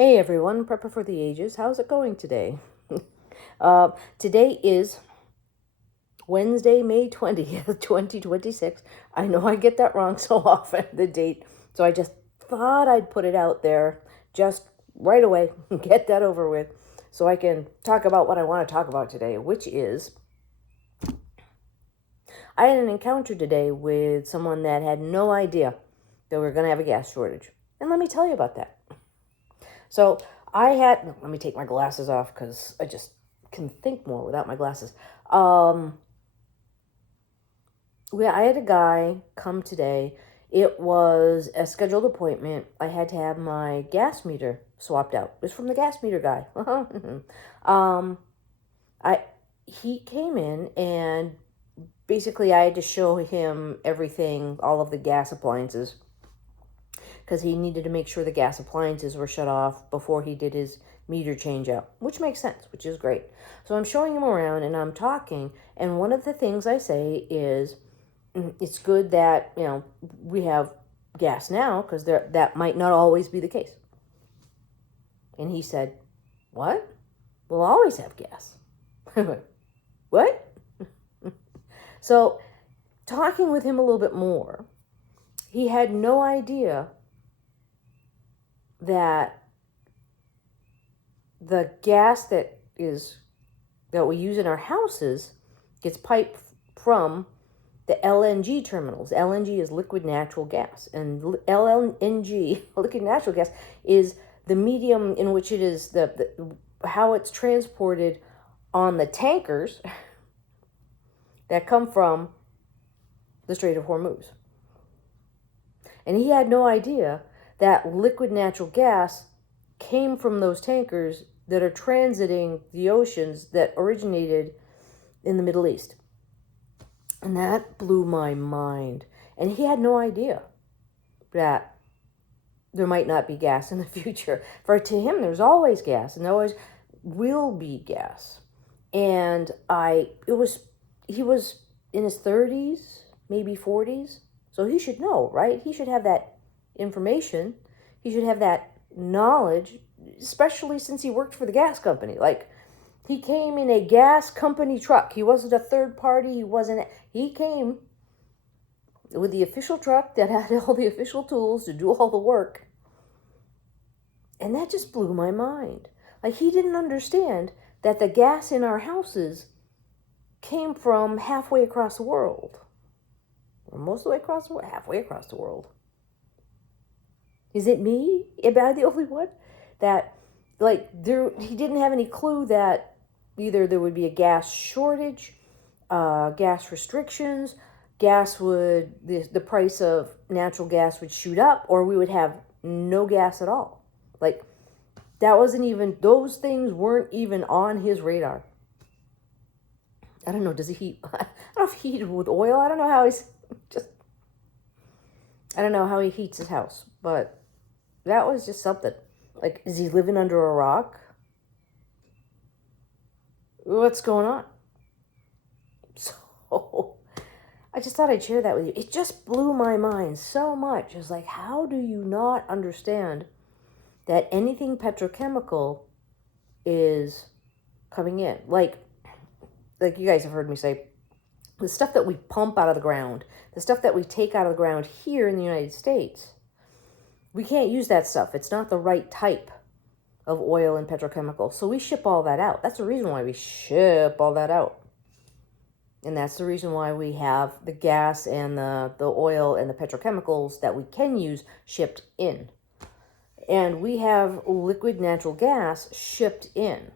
Hey everyone, Prepper for the Ages. How's it going today? Today is Wednesday, May 20th, 2026. I know I get that wrong so often, the date. So I just thought I'd put it out there just right away, get that over with, so I can talk about what I want to talk about today, which is I had an encounter today with someone that had no idea that we were going to have a gas shortage. And let me tell you about that. So let me take my glasses off because I just can think more without my glasses. I had a guy come today. It was a scheduled appointment. I had to have my gas meter swapped out. It was from the gas meter guy. um, I He came in and basically I had to show him everything, all of the gas appliances, because he needed to make sure the gas appliances were shut off before he did his meter change out, which makes sense, which is great. So I'm showing him around and I'm talking, and one of the things I say is, it's good that, we have gas now because that might not always be the case. And he said, "What? We'll always have gas." What? So, talking with him a little bit more, he had no idea that the gas that we use in our houses gets piped from the LNG terminals. LNG is liquid natural gas, and LNG, liquid natural gas, is the medium in which it is how it's transported on the tankers that come from the Strait of Hormuz. And he had no idea that liquid natural gas came from those tankers that are transiting the oceans that originated in the Middle East. And that blew my mind. And he had no idea that there might not be gas in the future. For to him, there's always gas, and there always will be gas. And he was in his 30s, maybe 40s. So he should know, right? He should have that information. He should have that knowledge, especially since he worked for the gas company. Like, he came in a gas company truck. He wasn't a third party. He came with the official truck that had all the official tools to do all the work. And that just blew my mind. Like, he didn't understand that the gas in our houses came from halfway across the world. Or most of the way across the world, halfway across the world. Is it me? Am I the only one? That, he didn't have any clue that either there would be a gas shortage, gas restrictions, the price of natural gas would shoot up, or we would have no gas at all. Like, those things weren't even on his radar. I don't know, does he heat? I don't know if he heated with oil. I don't know how he heats his house, but that was just something. Like, is he living under a rock? What's going on? So, I just thought I'd share that with you. It just blew my mind so much. It's like, how do you not understand that anything petrochemical is coming in? Like you guys have heard me say, the stuff that we pump out of the ground, the stuff that we take out of the ground here in the United States, we can't use that stuff. It's not the right type of oil and petrochemical. So we ship all that out. That's the reason why we ship all that out. And that's the reason why we have the gas and the oil and the petrochemicals that we can use shipped in. And we have liquid natural gas shipped in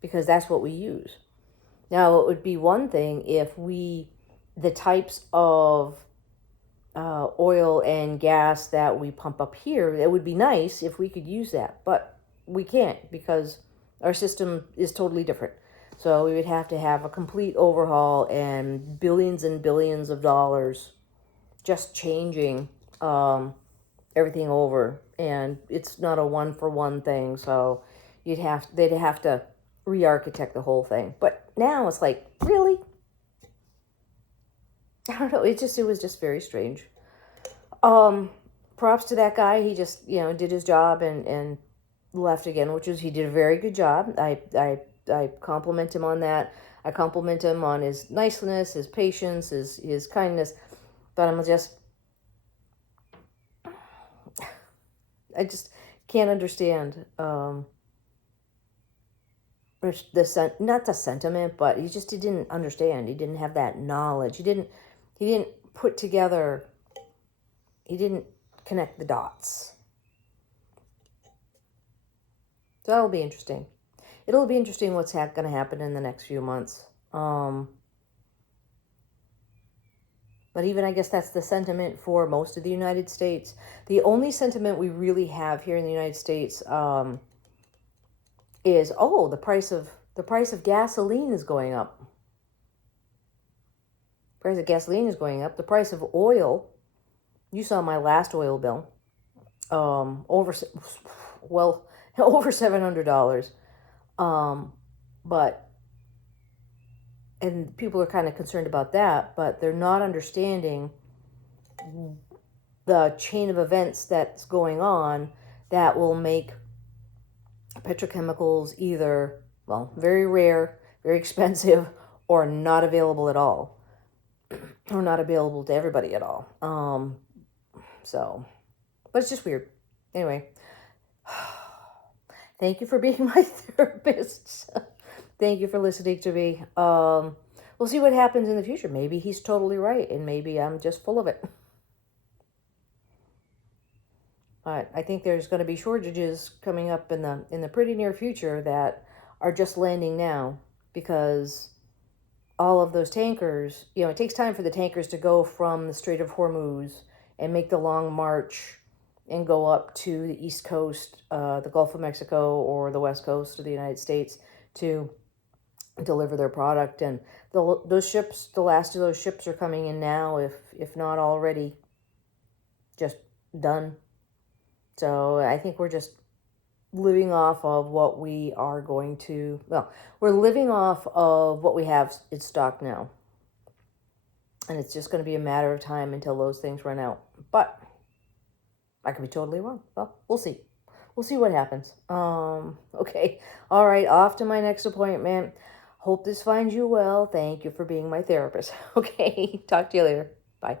because that's what we use. Now, it would be one thing if the types of oil and gas that we pump up here, it would be nice if we could use that. But we can't because our system is totally different. So we would have to have a complete overhaul and billions of dollars just changing everything over. And it's not a one-for-one thing, so they'd have to re-architect the whole thing. But now it's like, really? I don't know. It was just very strange. Props to that guy. He just, did his job and left again, which is he did a very good job. I compliment him on that. I compliment him on his niceness, his patience, his kindness. But I just can't understand not the sentiment, but he didn't understand. He didn't have that knowledge. He didn't put together. He didn't connect the dots. So that'll be interesting. It'll be interesting what's going to happen in the next few months. But even I guess that's the sentiment for most of the United States. The only sentiment we really have here in the United States is, oh, the price of gasoline is going up. The price of gasoline is going up. The price of oil, you saw my last oil bill, over $700. But and people are kind of concerned about that, but they're not understanding the chain of events that's going on that will make petrochemicals either, well, very rare, very expensive, or not available at all, or not available to everybody at all. But it's just weird. Anyway, thank you for being my therapist. Thank you for listening to me. We'll see what happens in the future. Maybe he's totally right, and maybe I'm just full of it. But I think there's going to be shortages coming up in the pretty near future that are just landing now, because all of those tankers, it takes time for the tankers to go from the Strait of Hormuz and make the long march and go up to the East Coast, the Gulf of Mexico, or the West Coast of the United States to deliver their product. And those ships, the last of those ships are coming in now, if not already just done. So I think we're just living off of what we are going to, we're living off of what we have in stock now. And it's just going to be a matter of time until those things run out. But I could be totally wrong. Well, we'll see. We'll see what happens. Okay. All right. Off to my next appointment. Hope this finds you well. Thank you for being my therapist. Okay. Talk to you later. Bye.